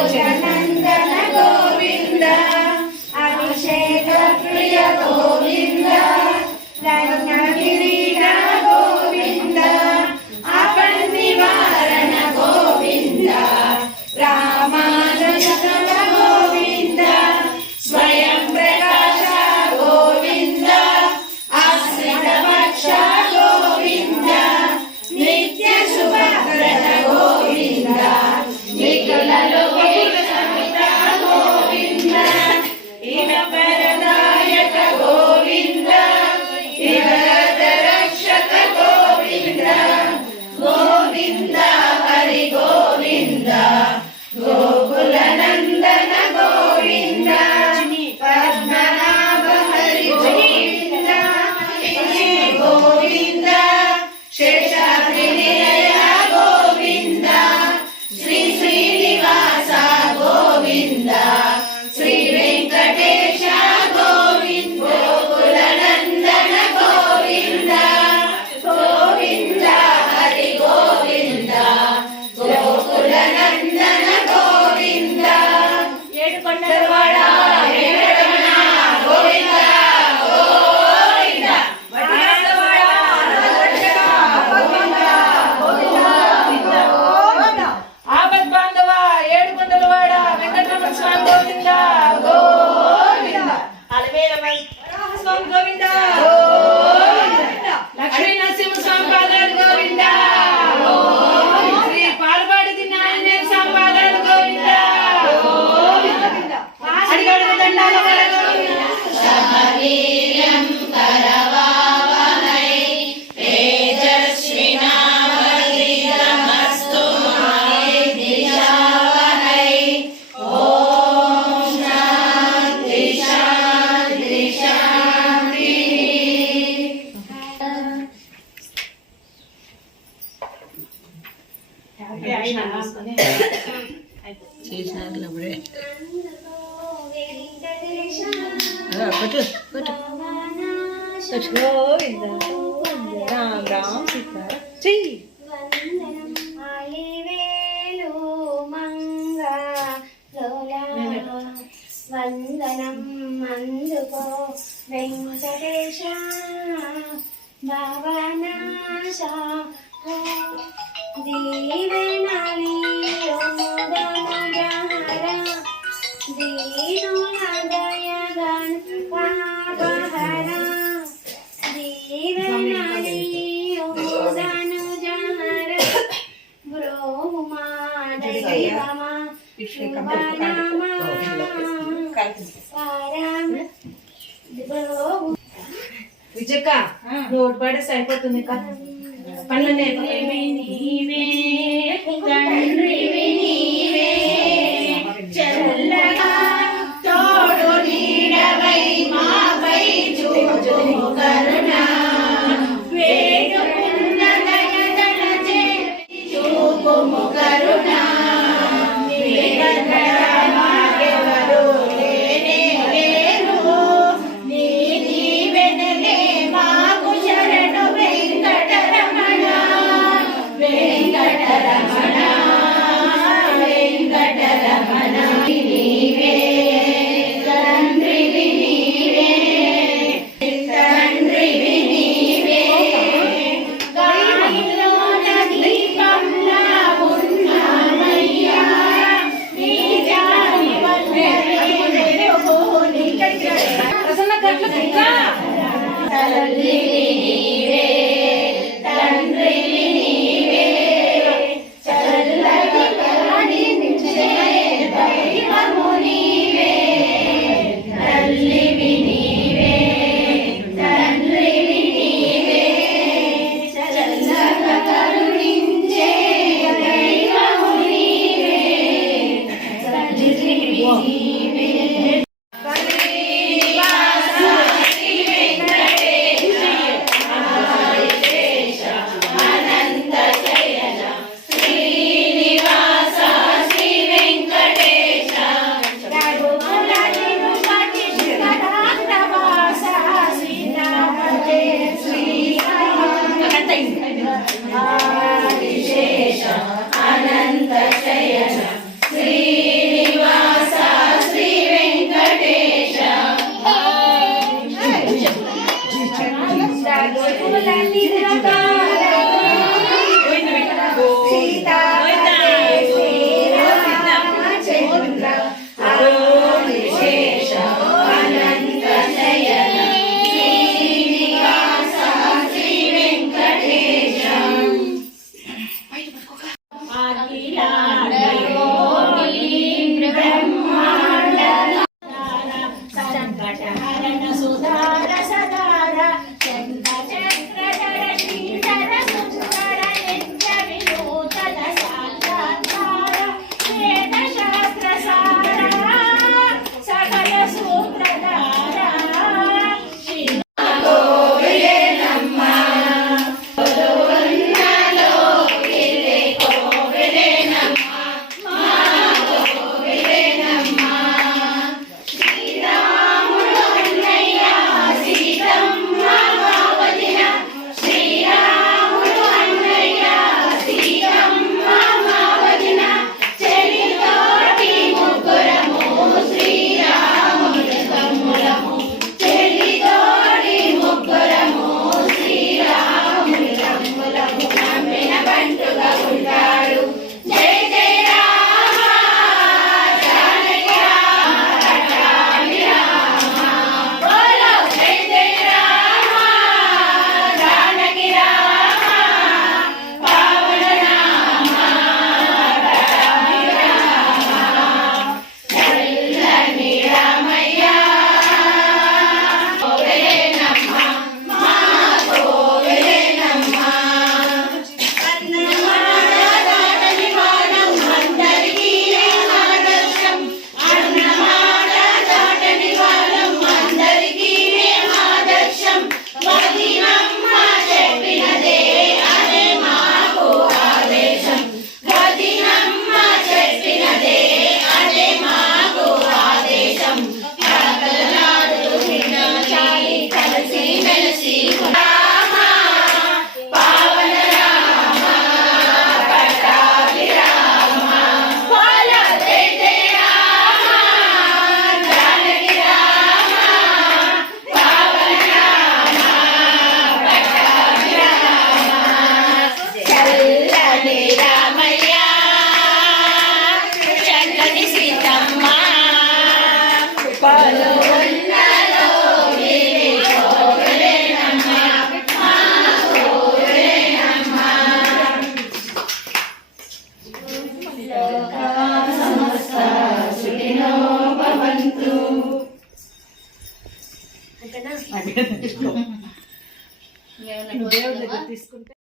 नंदन गोविंद अभिषेक प्रिय गोविंद रत्नगिरीश गोविंद आपण निवारण गोविंद रामानुज गोविंद स्वयं प्रकाश गोविंद आश्रित वक्ष गोविंद नित्य शुभप्रद गोविंद निखिल लोक समित गोविंद इह परदायक गोविंद इहरत रक्षक गोविंद गोविंद हरि गोविंद गोकुल नंदन गोविंद पद्मनाभ हरि गोविंद गोविंद शेषाद्रि निलय गोविंद श्री श्रीनिवास गोविंद श्री वेंकटेश गोविंद गोकुल नंदन गोविंद गोविंद हरि गोविंद गोकुल नंदन गोविंद ఏడుకొండలవాడా వెంకటరమణ గోవింద గోవింద వడ్డియాడవాడా నరరక్షక గోవింద గోవింద గోవింద ఆపద్ బాంధవ ఏడుకొండలవాడా వెంకటరమణ స్వామి గోవింద గోవింద అలవేల వరాహ స్వామి గోవింద గోవింద లక్ష్మీ నరసింహ స్వామి పాదాలు గోవింద గోవింద శ్రీ పాల్వాడి దినాంజనేయ స్వామి పాదాలు గోవింద గోవింద అడిగడు దండాల గోవింద సహవీర్యం కరవావహై తేజస్వినావధీతమస్తు మా విద్విషావహై ఓం శాంతి శాంతి శాంతి రామ్ రామ్ సీతా చెయ్యి వందనం అందుకో వెంకటేశ భవనాశ దీవెనలియో ముదనుజహర దీనుల దయగణ పాపహర దీవెనలియో ముదనుజహర బ్రోమా దైవమా శుభనామా పరమ విజయక్క నోట్ పడేసి అయిపోతుంది కదా పనులనే నీవే తండ్రివి నీవే చల్లగా తోడు నీడవై మాపై చూపు కరుణ వేడుకున్న దయదలచే చూపుము కరుణ మాకెవరు లేనే లేరు నీ దీవెనలే మాకు శరణు వెంకటరమణ వెంకట బ్రహ్మాండ సంకటహరణ సుధార సదార చంద్ర చక్రధర శ్రీధర సుందర నిత్య వినూతన సాక్షాత్కార వేద శాస్త్ర సార సకల సూత్రధార శ్రీ దేవుడి దగ్గర తీసుకుంటే